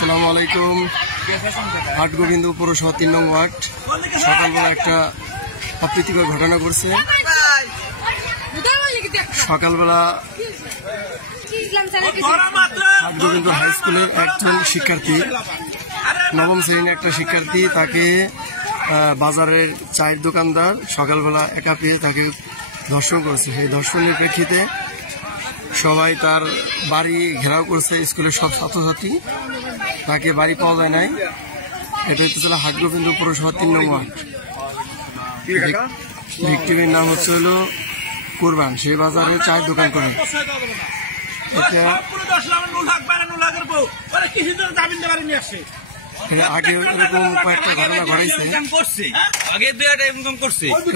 আসসালামু আলাইকুম। হাটগোবিন্দ পৌরসভা ৩ নং ওয়ার্ড সকালবেলা একটা অপ্রীতিকর ঘটনা ঘটছে। সকালবেলা হাটগোবিন্দ হাই স্কুলের একজন শিক্ষার্থী, নবম শ্রেণীর একটা শিক্ষার্থী, তাকে বাজারের চায়ের দোকানদার সকালবেলা একা পেয়ে তাকে ধর্ষণ করেছে। সেই ধর্ষণের প্রেক্ষিতে সবাই তার বাড়ি ঘেরাও করছে, স্কুলের সব ছাত্রছাত্রী। তাকে বাড়ি পাওয়া যায় নাই। এটা হচ্ছে হাটগোবিন্দ পৌরসভা ৩ নং ওয়ার্ড। ভিক্টিমের নাম হচ্ছে হলো কোরবান। সে বাজারে চায়ের দোকান করে। আগে এরকম কয়েকটা ঘটনা ঘটাইছে,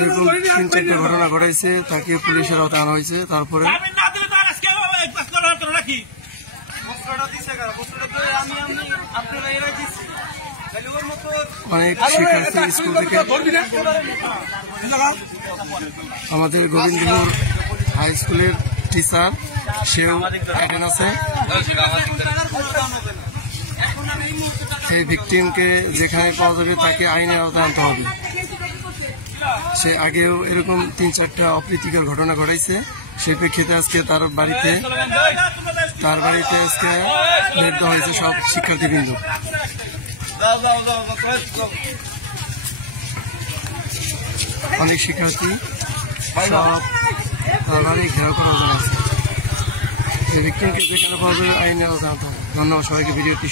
এরকম ৩-৪টা ঘটনা ঘটাইছে। তাকে পুলিশের আওতায় আনা হয়েছে। তারপরে অনেক শিক্ষার্থী স্কুল থেকে, আমাদের গোবিন্দপুর হাই স্কুলের টিচার, সেও অ্যাটেন্ড আছে। সেই ভিকটিমকে যেখানে পাওয়া যাবে তাকে আইনের আওতায় আনতে হবে। সে আগেও এরকম ৩-৪টা অপ্রীতিকর ঘটনা ঘটাইছে। সেই প্রেক্ষিতে আজকে তার বাড়িতে আজকে বের দেওয়া হয়েছে সব শিক্ষার্থীবৃন্দ। অনেক শিক্ষার্থী সব তার বাড়ি ঘেরাও করা হয়েছে। এই ভিকটিমকে যেখানে পাওয়া যাবে আইনের আওতায় আনতে হবে। ধন্যবাদ সবাইকে ভিডিওটি।